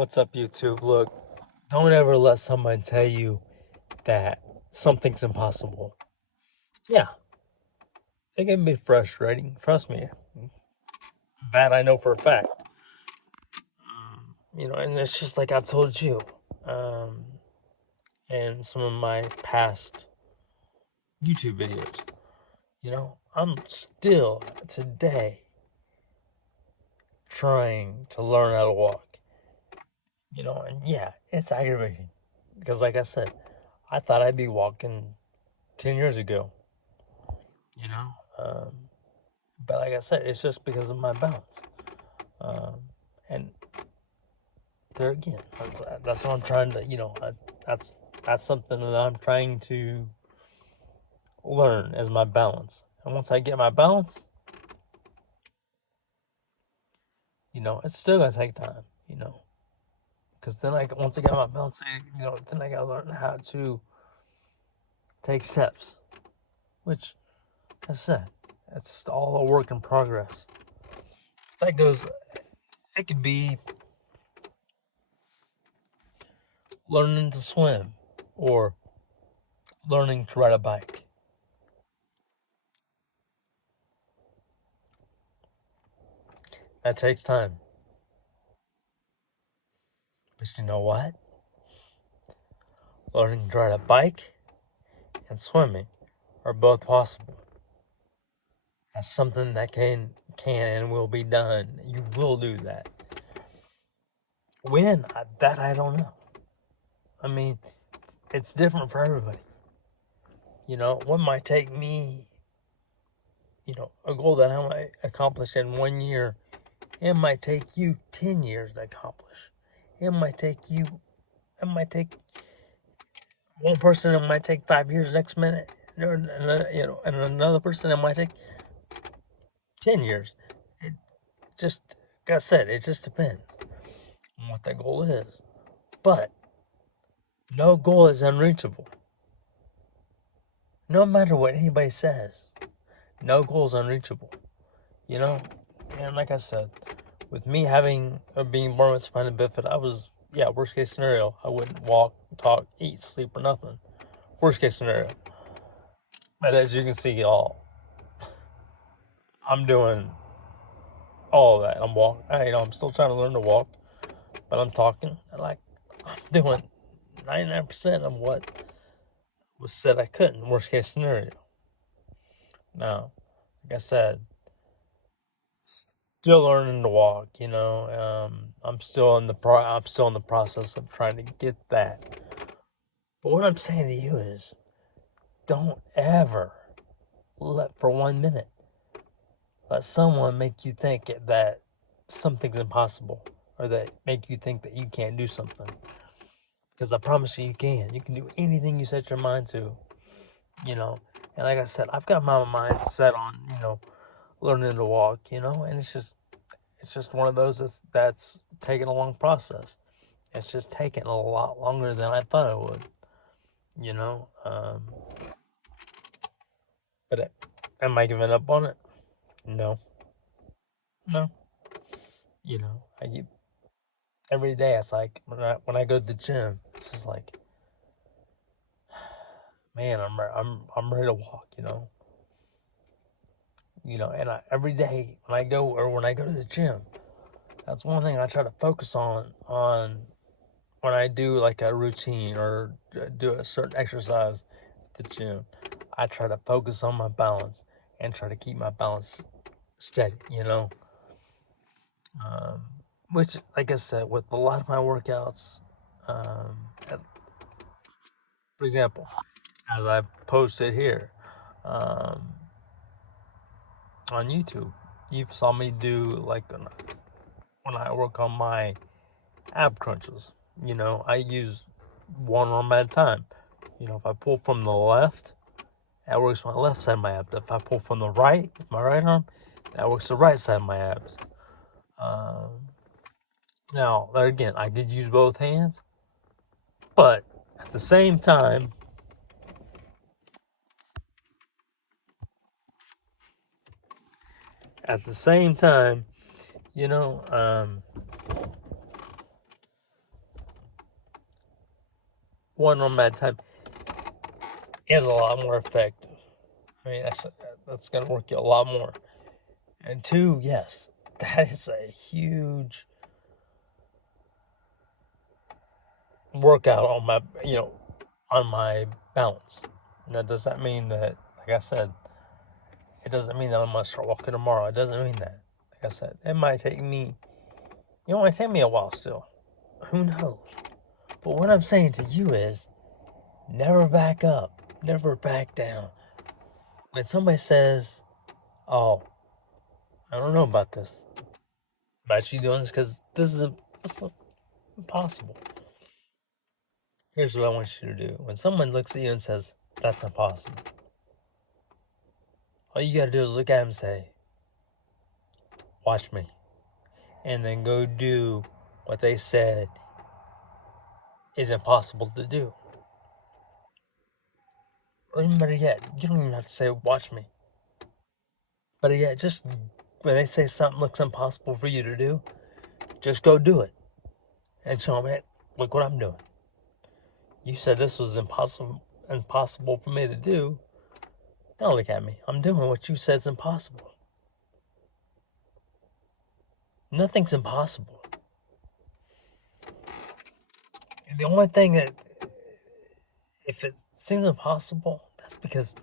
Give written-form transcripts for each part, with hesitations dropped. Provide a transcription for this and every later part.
What's up, YouTube? Look, don't ever let someone tell you that something's impossible. Yeah, it can be frustrating. Trust me. That I know for a fact. And it's just like I've told you, um, in some of my past YouTube videos. I'm still today trying to learn how to walk. And yeah, it's aggravating because, like I said, I thought I'd be walking 10 years ago. You know, um, But like I said, it's just because of my balance. Um, and there again, that's what I'm trying to, that's something that I'm trying to learn as my balance. And once I get my balance, it's still gonna take time, because then once I get my balance, then I gotta learn how to take steps, which, as I said, it's just all a work in progress. That goes, it could be learning to swim or learning to ride a bike. That takes time. But you know what? Learning to ride a bike and swimming are both possible. That's something that can and will be done. You will do that. When? That I don't know. I mean, it's different for everybody. What might take me, a goal that I might accomplish in 1 year, it might take you 10 years to accomplish. It might take one person, it might take 5 years next minute. And another person, it might take 10 years. It just, like I said, it just depends on what that goal is. But no goal is unreachable. No matter what anybody says, no goal is unreachable. And like I said, with me being born with spina bifida, worst case scenario, I wouldn't walk, talk, eat, sleep, or nothing. Worst case scenario. But as you can see, I'm doing all of that. I'm walking. I'm still trying to learn to walk, but I'm talking. I'm doing 99% of what was said I couldn't. Worst case scenario. Now, like I said, still learning to walk. I'm still in the process of trying to get that. But what I'm saying to you is, don't ever let for 1 minute let someone make you think that something's impossible, or that make you think that you can't do something. Because I promise you, you can. You can do anything you set your mind to. And like I said, I've got my mind set on learning to walk. And it's just one of those that's taken a long process. It's just taken a lot longer than I thought it would. You know, um, but am I giving up on it? No, no. I keep every day. It's like when I go to the gym, it's just like, man, I'm ready to walk. And every day when I go to the gym, that's one thing I try to focus on when I do like a routine or do a certain exercise at the gym. I try to focus on my balance and try to keep my balance steady. Um, which, like I said, with a lot of my workouts, as, for example, as I've posted here um, on YouTube, you saw me do like when I work on my ab crunches. I use one arm at a time. If I pull from the left, that works my left side of my abs. If I pull from the right with my right arm, that works the right side of my abs. Um, Now, there again, I could use both hands, but at the same time, at the same time, you know, um, one on at a time is a lot more effective. I mean, that's going to work you a lot more. And two, yes, that is a huge workout on my, on my balance. Now, does that mean that, like I said, it doesn't mean that I'm going to start walking tomorrow. It doesn't mean that. Like I said, it might take me, it might take me a while still. Who knows? But what I'm saying to you is, never back up. Never back down. When somebody says, oh, I don't know about this, about you doing this, because this is impossible. Here's what I want you to do. When someone looks at you and says, that's impossible, all you gotta do is look at them and say, watch me. And then go do what they said is impossible to do. Or even better yet, you don't even have to say, watch me. Better yet, just when they say something looks impossible for you to do, just go do it. And show them, hey, look what I'm doing. You said this was impossible for me to do. Now look at me. I'm doing what you said is impossible. Nothing's impossible. And the only thing that, if it seems impossible, that's because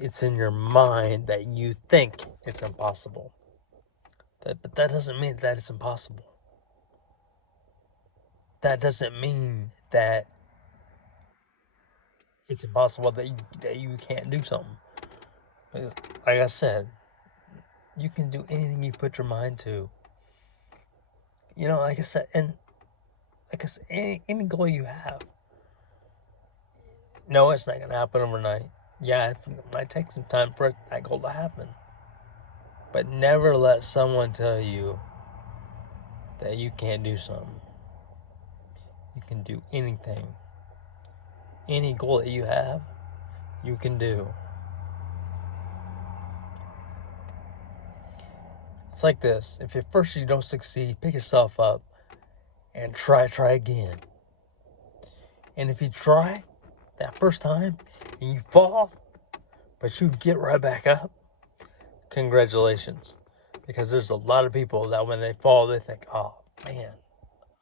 it's in your mind that you think it's impossible. But that doesn't mean that it's impossible. That doesn't mean that it's impossible that you can't do something. Like I said, you can do anything you put your mind to. Like I said, and like I said, any goal you have. No, it's not going to happen overnight. Yeah, it might take some time for that goal to happen. But never let someone tell you that you can't do something. You can do anything. Any goal that you have, you can do. It's like this. If at first you don't succeed, pick yourself up and try again. And if you try that first time and you fall, but you get right back up, congratulations. Because there's a lot of people that when they fall, they think, oh man,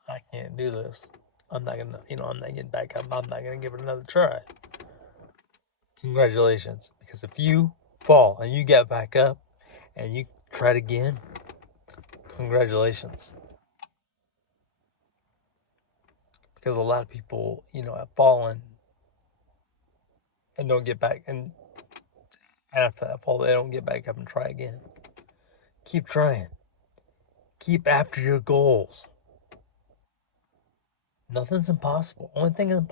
I can't do this. I'm not gonna, I'm not getting back up. I'm not gonna give it another try. Congratulations. Because if you fall and you get back up and you try it again, congratulations. Because a lot of people, have fallen and don't get back, and after that fall, they don't get back up and try again. Keep trying. Keep after your goals. Nothing's impossible. Only thing is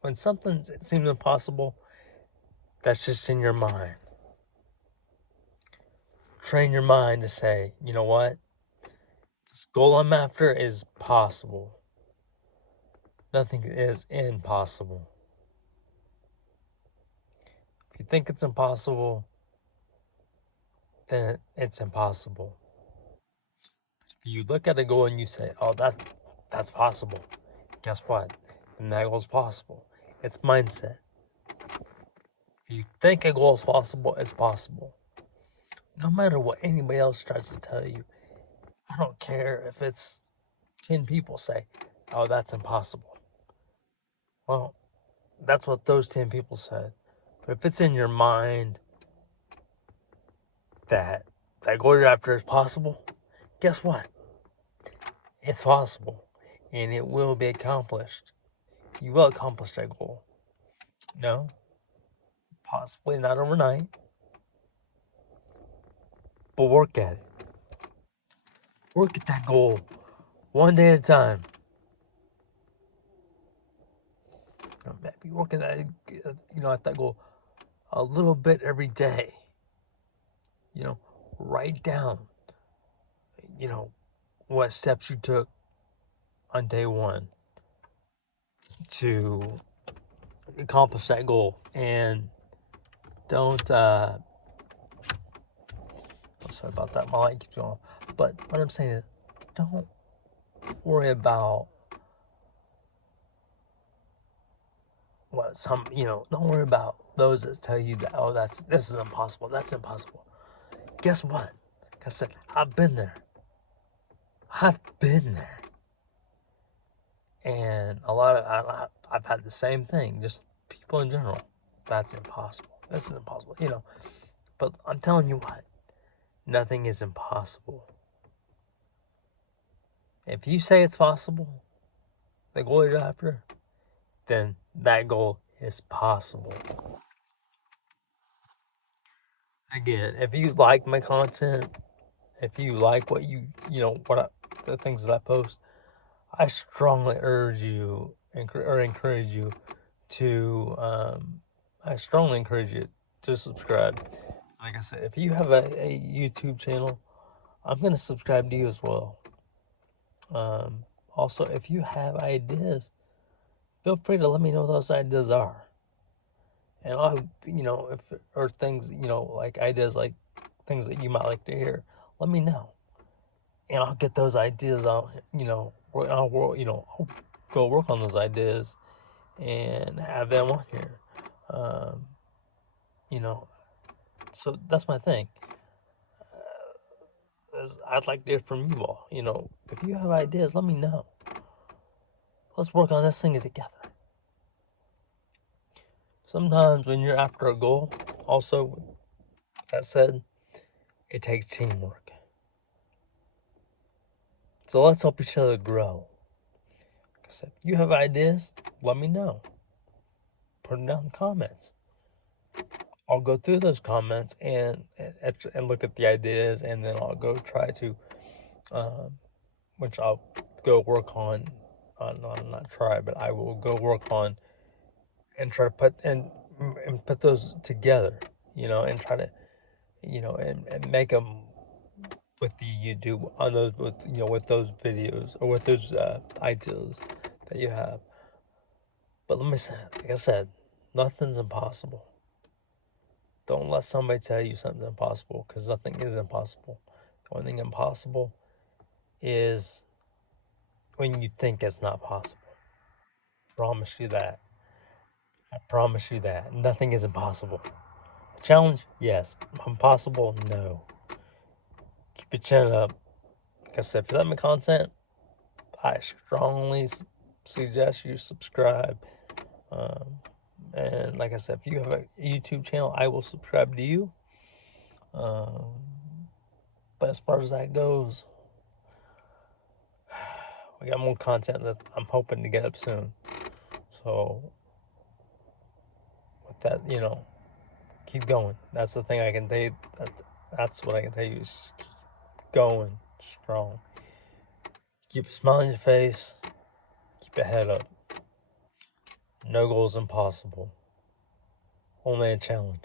when something seems impossible, that's just in your mind. Train your mind to say, you know what? This goal I'm after is possible. Nothing is impossible. If you think it's impossible, then it's impossible. If you look at a goal and you say, oh, that's possible, guess what? And that goal's possible. It's mindset. If you think a goal is possible, it's possible. No matter what anybody else tries to tell you, I don't care if it's 10 people say, oh, that's impossible. Well, that's what those 10 people said. But if it's in your mind that goal you're after is possible, guess what? It's possible. And it will be accomplished. You will accomplish that goal. No, possibly not overnight, but work at it. Work at that goal one day at a time. Be working at at that goal a little bit every day. Write down, what steps you took on day one to accomplish that goal. And don't, I'm sorry about that, my light keeps going off. But what I'm saying is, don't worry about don't worry about those that tell you that, oh, this is impossible, that's impossible. Guess what? Like I said, I've been there. And I've had the same thing, just people in general. That's impossible. This is impossible, But I'm telling you what, nothing is impossible. If you say it's possible, the goal you're after, then that goal is possible. Again, if you like my content, if you like what the things that I post, I strongly urge you or encourage you to subscribe. Like I said, if you have a YouTube channel, I'm gonna subscribe to you as well. Also, if you have ideas, feel free to let me know what those ideas are. And or things, like ideas, like things that you might like to hear, let me know. And I'll get those ideas out, I'll go work on those ideas and have them on here. So that's my thing. I'd like to hear from you all. If you have ideas, let me know. Let's work on this thing together. Sometimes when you're after a goal, also, that said, it takes teamwork. So let's help each other grow. Because if you have ideas, let me know. Put them down in the comments. I'll go through those comments and look at the ideas, and then I'll go try to, which I'll go work on, not try, but I will go work on and try to put those together, and try to, and make them with the YouTube on those, with those videos or with those ideas that you have. But let me say, like I said, nothing's impossible. Don't let somebody tell you something's impossible, because nothing is impossible. The only thing impossible is when you think it's not possible. Promise you that. I promise you that. Nothing is impossible. A challenge? Yes. Impossible? No. Keep your chin up. Like I said, if you like my content, I strongly suggest you subscribe. And like I said, if you have a YouTube channel, I will subscribe to you. But as far as that goes, we got more content that I'm hoping to get up soon. So with that, keep going. That's the thing I can tell you. That's what I can tell you, is just keep going strong. Keep a smile on your face. Keep your head up. No goal is impossible. Only a challenge,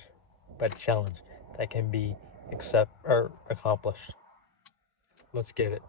but a challenge that can be accomplished. Let's get it.